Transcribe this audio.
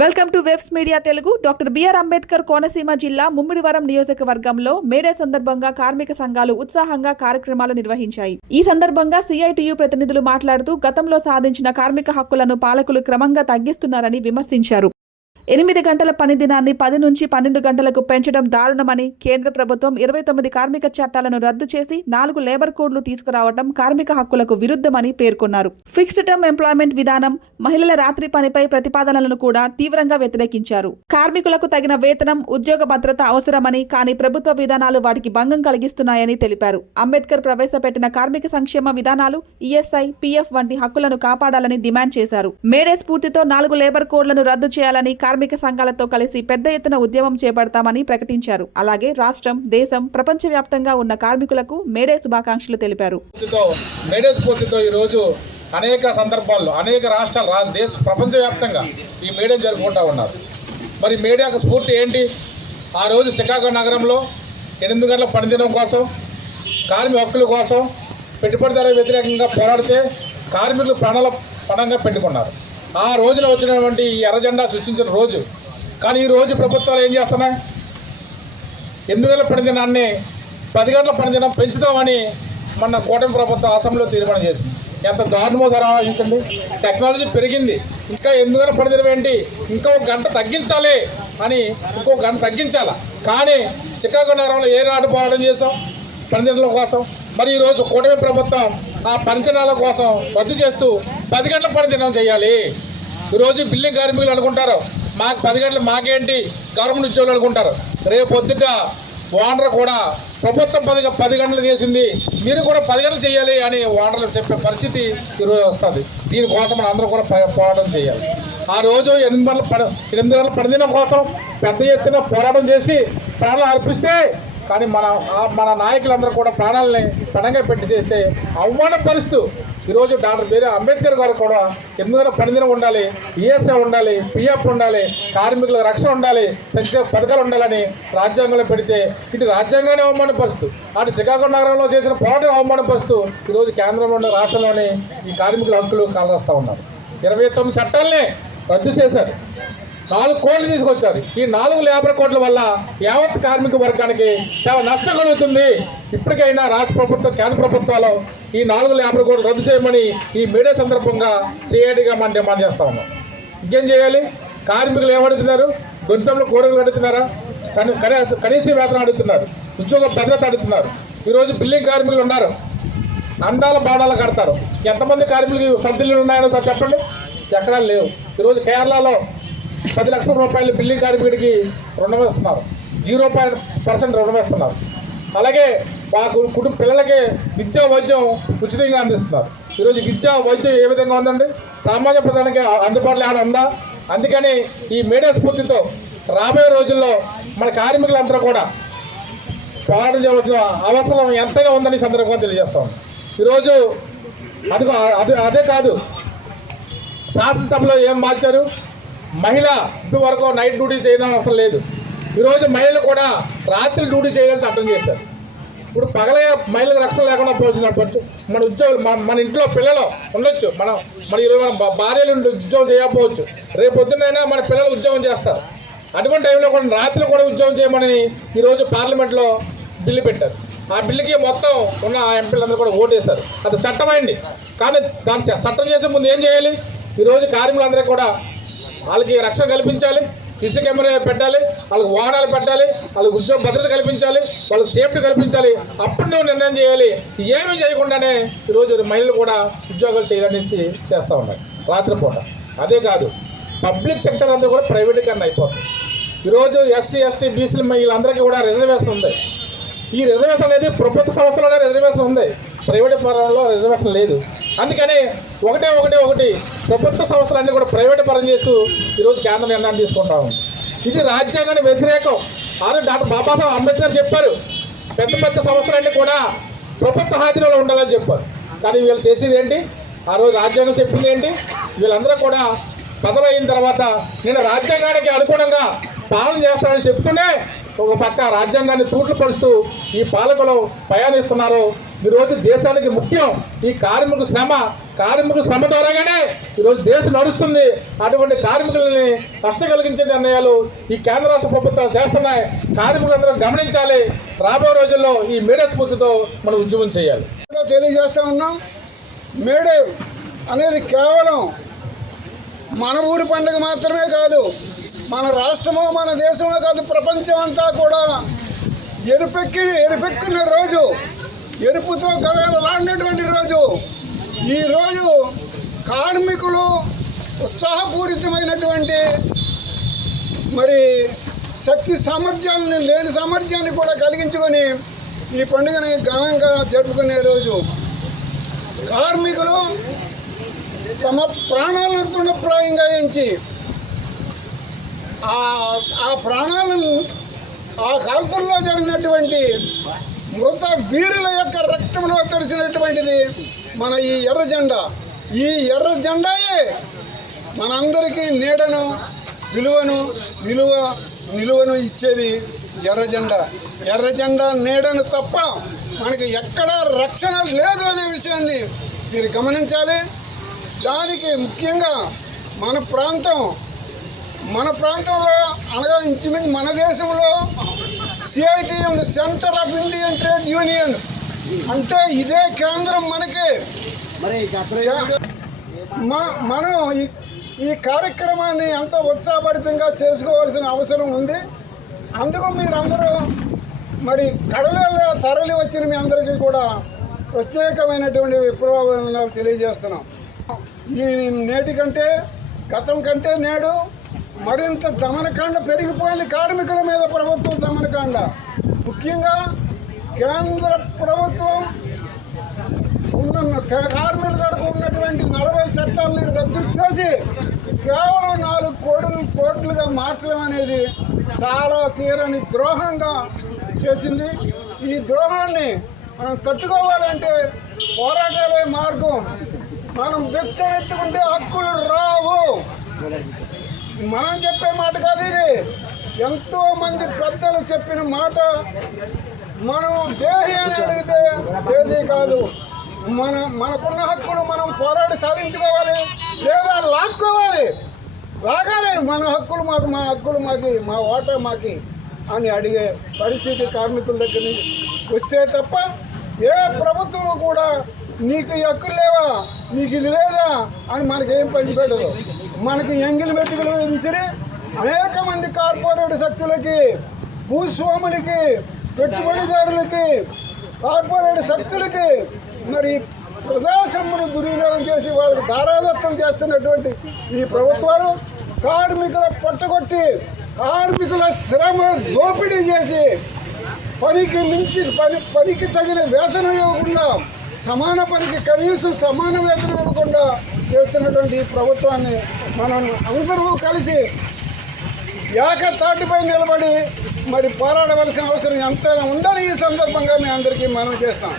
Welcome to webs media Telugu. Doctor B R Ambedkar Konaseema జిల్లా ముమ్మిడివరం నియోజకవర్గంలో May Day సందర్భంగా కార్మిక సంఘాలు ఉత్సాహంగా కార్యక్రమాలు నిర్వహించాయి. ఈ సందర్భంగా సిఐటియు ప్రతినిధులు మాట్లాడుతూ గతంలో సాధించిన కార్మిక హక్కులను పాలకులు క్రమంగా తగ్గిస్తున్నారని విమర్శించారు. 8 గంటల పని దినాన్ని 10 నుంచి 12 గంటలకు పెంచడం దారుణమని, కేంద్ర ప్రభుత్వం 29 కార్మిక చట్టాలను రద్దు చేసి 4 లేబర్ కోడ్లు తీసుకురావడం కార్మిక హక్కులకు విరుద్ధమని పేర్కొన్నారు. ఫిక్స్డ్ టర్మ్ ఎంప్లాయ్మెంట్ విధానం, మహిళల రాత్రి పనిపై ప్రతిపాదనలను కూడా తీవ్రంగా వ్యతిరేకించారు. కార్మికులకు తగిన వేతనం, ఉద్యోగ భద్రత అవసరమని, కానీ ప్రభుత్వ విధానాలు వాటికి భంగం కలిగిస్తున్నాయని తెలిపారు. అంబేద్కర్ ప్రవేశపెట్టిన కార్మిక సంక్షేమ విధానాలు, ఈఎస్ఐ, పీఎఫ్ వంటి హక్కులను కాపాడాలని డిమాండ్ చేశారు. మేడే స్ఫూర్తితో 4 లేబర్ కోడ్లను రద్దు చేయాలని కార్మిక సంఘాలతో కలిసి పెద్ద ఎత్తున ఉద్యమం చేపడతామని ప్రకటించారు. అలాగే రాష్ట్రం, దేశం, ప్రపంచవ్యాప్తంగా ఉన్న కార్మికులకు మేడే శుభాకాంక్షలు తెలిపారు. మేడే స్ఫూర్తితో ఈ రోజు అనేక సందర్భాల్లో అనేక రాష్ట్రాలు, ప్రపంచవ్యాప్తంగా ఈ మేడే జరుపుకుంటూ ఉన్నారు. మరి మేడే యొక్క స్ఫూర్తి ఏంటి? ఆ రోజు షికాగో నగరంలో 8 గంటల పనిదినం కోసం, కార్మిక హక్కుల కోసం, పెట్టుబడిదారుల వ్యతిరేకంగా పోరాడితే కార్మికులు ప్రాణాల పణంగా పెట్టుకున్నారు. ఆ రోజున వచ్చినటువంటి ఈ ఎర్రజెండా సృష్టించిన రోజు. కానీ ఈ రోజు ప్రభుత్వాలు ఏం చేస్తున్నాయి? 8 గంటల పనిదినాన్ని 10 గంటల పనిదినం పెంచుదామని మొన్న కూటమి ప్రభుత్వం అసెంబ్లీలో తీర్మానం చేసింది. ఎంత దారుణమో ఆలోచించండి. టెక్నాలజీ పెరిగింది, ఇంకా 8 గంటల పనిదినం ఏంటి, ఇంకో గంట తగ్గించాలి అని ఇంకో గంట తగ్గించాలి. కానీ షికాగో నగరంలో ఏ నాడు పోరాటం చేసాం పనిదినాల కోసం. మరి ఈరోజు కూటమి ప్రభుత్వం ఆ పనిదినాల కోసం రద్దు చేస్తూ 10 గంటల పనిదినం చేయాలి. ఈరోజు బిల్డింగ్ కార్మికులు అనుకుంటారు మాకు 10 గంటలు మాకేంటి, గవర్నమెంట్ ఉద్యోగులు అనుకుంటారు. రేపు పొద్దుట ఓనర్ కూడా ప్రభుత్వం 10 గంటలు చేసింది, మీరు కూడా 10 గంటలు చేయాలి అని ఓనర్లు చెప్పే పరిస్థితి ఈరోజు వస్తుంది. దీనికోసం మనం అందరూ కూడా పోరాటం చేయాలి. ఆ రోజు 8 గంటల పనిదినం కోసం పెద్ద ఎత్తున పోరాటం చేసి ప్రాణాలు అర్పిస్తే, కానీ మన నాయకులందరూ కూడా ప్రాణాలని పణంగా పెట్టి చేస్తే అవమానపరుస్తూ ఈరోజు డాక్టర్ బిఆర్ అంబేద్కర్ గారు కూడా 8 గంటల పనిదినం ఉండాలి, ఈఎస్ఐ ఉండాలి, పిఎఫ్ ఉండాలి, కార్మికుల రక్షణ ఉండాలి, సంక్షేమ పథకాలు ఉండాలని రాజ్యాంగంలో పెడితే ఇటు రాజ్యాంగాన్ని అవమానపరుస్తూ, అటు శ్రీకాకుళం నగరంలో చేసిన పోరాటం అవమానపరుస్తూ ఈరోజు కేంద్రంలోని రాష్ట్రంలోని ఈ కార్మికుల హక్కులు కాలరాస్తూ ఉన్నారు. 29 చట్టాలనే రద్దు చేశారు, 4 కోడ్లు తీసుకొచ్చారు. ఈ 4 లేబర్ కోడ్ల వల్ల యావత్ కార్మిక వర్గానికి చాలా నష్టం కలుగుతుంది. ఇప్పటికైనా రాష్ట్ర ప్రభుత్వం, కేంద్ర ప్రభుత్వాలు ఈ 4 లేబర్ కోడ్లు రద్దు చేయమని ఈ మేడే సందర్భంగా సిఐటిగా మనం డిమాండ్ చేస్తా ఉన్నాం. ఇంకేం చేయాలి? కార్మికులు ఏమడుతున్నారు? గొంతంలో కోరికలు అడుగుతున్నారా? కనీస వేతనం అడుగుతున్నారు, ఉద్యోగ భద్రత అడుగుతున్నారు. ఈరోజు బిల్డింగ్ కార్మికులు ఉన్నారు, అందాల బాణాలు కడతారు. ఎంతమంది కార్మికులకి సబ్సిడీలు ఉన్నాయో సార్ చెప్పండి? ఎక్కడా లేవు. ఈరోజు కేరళలో 10 లక్షల రూపాయలు బిల్డింగ్ కార్మికుడికి రుణం వేస్తున్నారు, 0% రుణం వేస్తున్నారు. అలాగే మా కుటుంబ పిల్లలకి విద్యా వైద్యం ఉచితంగా అందిస్తున్నారు. ఈరోజు విద్యా వైద్యం ఏ విధంగా ఉందండి? సామాన్య ప్రజలకి అందుబాటులో ఏమైనా ఉందా? అందుకని ఈ మేడే స్ఫూర్తితో రాబోయే రోజుల్లో మన కార్మికులందరూ కూడా పోరాటం చేయవలసిన అవసరం ఎంతైనా ఉందని సందర్భంగా తెలియజేస్తాం. ఈరోజు అదే కాదు, శాసనసభలో ఏం మార్చారు? మహిళ ఇప్పటి వరకు నైట్ డ్యూటీ చేయడం అవసరం లేదు. ఈరోజు మహిళలు కూడా రాత్రి డ్యూటీ చేయడానికి చట్టం చేశారు. ఇప్పుడు పగలే మహిళలకు రక్షణ లేకుండా పోవచ్చు. మన ఉద్యోగులు, మన ఇంట్లో పిల్లలు ఉండొచ్చు, మన ఈరోజు మన భార్యలు ఉద్యోగం చేయకపోవచ్చు. రేపు పొద్దున్నైనా మన పిల్లలు ఉద్యోగం చేస్తారు. అటువంటి టైంలో కూడా రాత్రి కూడా ఉద్యోగం చేయమని ఈరోజు పార్లమెంట్లో బిల్లు పెట్టారు. ఆ బిల్లుకి మొత్తం ఉన్న ఎంపీలందరూ కూడా ఓటేశారు. అది చట్టమైంది. కానీ దాన్ని చట్టం చేసే ముందు ఏం చేయాలి? ఈరోజు కార్మికులందరూ కూడా వాళ్ళకి రక్షణ కల్పించాలి, సీసీ కెమెరా పెట్టాలి, వాళ్ళకి వాహనాలు పెట్టాలి, వాళ్ళకి ఉద్యోగ భద్రత కల్పించాలి, వాళ్ళకి సేఫ్టీ కల్పించాలి. అప్పుడు నువ్వు నిర్ణయం చేయాలి. ఏమీ చేయకుండానే ఈరోజు మహిళలు కూడా ఉద్యోగాలు చేయాలనేసి చేస్తూ ఉన్నారు రాత్రిపూట. అదే కాదు, పబ్లిక్ సెక్టర్ అంతా కూడా ప్రైవేటీకరణ అయిపోతుంది. ఈరోజు ఎస్సీ, ఎస్టీ, బీసీలు వీళ్ళందరికీ కూడా రిజర్వేషన్ ఉంది. ఈ రిజర్వేషన్ అనేది ప్రభుత్వ సంస్థలోనే రిజర్వేషన్ ఉంది, ప్రైవేట్ పరంలో రిజర్వేషన్ లేదు. అందుకని ఒకటి ప్రభుత్వ సంస్థలన్నీ కూడా ప్రైవేట్ పరం చేస్తూ ఈరోజు కేంద్ర నిర్ణయం తీసుకుంటా ఉంది. ఇది రాజ్యాంగానికి వ్యతిరేకం. డాక్టర్ బాబాసాహెబ్ అంబేద్కర్ చెప్పారు, పెద్ద సంస్థలన్నీ కూడా ప్రభుత్వ హాజీలో ఉండాలని చెప్పారు. కానీ వీళ్ళు చేసేది ఏంటి? ఆ రోజు రాజ్యాంగం చెప్పింది ఏంటి? వీళ్ళందరూ కూడా పదవి అయిన తర్వాత నేను రాజ్యాంగానికి అనుగుణంగా పాలన చేస్తానని చెప్తూనే ఒక పక్క రాజ్యాంగాన్ని తూట్లు పరుస్తూ ఈ పాలకులు ప్రయాణిస్తున్నారు. ఈరోజు దేశానికి ముఖ్యం ఈ కార్మిక శ్రమ ద్వారాగానే ఈరోజు దేశం నడుస్తుంది. అటువంటి కార్మికులని కష్ట కలిగించే నిర్ణయాలు ఈ కేంద్ర రాష్ట్ర ప్రభుత్వాలు చేస్తున్నాయి. కార్మికులందరూ గమనించాలి. రాబోయే రోజుల్లో ఈ మేడే స్ఫూర్తితో మనం ఉద్యమం చేయాలి. తెలియజేస్తూ ఉన్నాం. మేడే అనేది కేవలం మన ఊరి పండుగ మాత్రమే కాదు, మన రాష్ట్రమో మన దేశమో కాదు, ప్రపంచం అంతా కూడా ఎరుపెక్కిన రోజు, ఎరుపుతో కలలాడినటువంటి రోజు. ఈరోజు కార్మికులు ఉత్సాహపూరితమైనటువంటి మరి శక్తి సామర్థ్యాన్ని లేని సామర్థ్యాన్ని కూడా కలిగించుకొని ఈ పండుగని ఘనంగా జరుపుకునే రోజు. కార్మికులు తమ ప్రాణాలను తృణప్రాయంగా ఎంచి ఆ ప్రాణాలను ఆ కాల్పుల్లో జరిగినటువంటి మృత వీరుల యొక్క రక్తంలో తడిసినటువంటిది మన ఈ ఎర్ర జెండా. ఈ ఎర్ర జెండాయే మనందరికీ నీడను నిలువను ఇచ్చేది ఎర్ర జెండా. ఎర్ర జెండా నీడను తప్ప మనకి ఎక్కడా రక్షణ లేదు అనే విషయాన్ని మీరు గమనించాలి. దానికి ముఖ్యంగా మన ప్రాంతంలో అనగా ఇంచుమించు మన దేశంలో CITM centre of Indian trade unions అంటే ఇదే కేంద్రం మనకి. మనం ఈ కార్యక్రమాన్ని ఎంతో ఉత్సాహభరితంగా చేసుకోవాల్సిన అవసరం ఉంది. అందుకు మీరందరూ మరి కడలలో తరలి వచ్చిన మీ అందరికీ కూడా ప్రత్యేకమైనటువంటి విప్లవాలు తెలియజేస్తున్నాం. ఈ నేటి కంటే గతం కంటే నేడు మరింత దమనకాండ పెరిగిపోయింది. కార్మికుల మీద ప్రభుత్వం దమనకాండ. ముఖ్యంగా కేంద్ర ప్రభుత్వం కార్మికులకు ఉన్నటువంటి 40 చట్టాలని రద్దు చేసి కేవలం 4 కోట్లుగా మార్చడం అనేది చాలా తీరని ద్రోహంగా చేసింది. ఈ ద్రోహాన్ని మనం తట్టుకోవాలంటే పోరాటాలే మార్గం. మనం ఎత్తుకుంటే హక్కులు రావు. మనం చెప్పే మాట కాదు ఇది. ఎంతో మంది పెద్దలు చెప్పిన మాట. మనం దేహి అని అడిగితే ఏది కాదు. మనకున్న హక్కులు మనం పోరాడి సాధించుకోవాలి, లేదా లాక్కోవాలి. లాగాలి మన హక్కులు మాకు, మా హక్కులు మాకి, మా ఓటా మాకి అని అడిగే పరిస్థితి కార్మికుల దగ్గర నుంచి వస్తే తప్ప ఏ ప్రభుత్వం కూడా నీకు ఈ హక్కులు లేవా, నీకు ఇది లేదా అని మనకేం పంచిపెట్టదు. మనకి ఎంగిలి మెతుకులు విసిరి అనేక మంది కార్పొరేట్ శక్తులకి, భూస్వాములకి, పెట్టుబడిదారులకి, కార్పొరేట్ శక్తులకి మరి ప్రజాసొమ్మును దుర్వినియోగం చేసి వాళ్ళకి దారాదత్తం చేస్తున్నటువంటి ఈ ప్రభుత్వాలు కార్మికుల పట్టగొట్టి కార్మికుల శ్రమ దోపిడీ చేసి పనికి తగిన వేతనం ఇవ్వకుండా, సమాన పనికి కనీసం సమాన వేతనం ఇవ్వకుండా చేస్తున్నటువంటి ఈ ప్రభుత్వాన్ని మనం అందరూ కలిసి ఏకతాటిపై నిలబడి మరి పోరాడవలసిన అవసరం ఎంతైనా ఉందని ఈ సందర్భంగా మీ అందరికీ మనం చేస్తాం.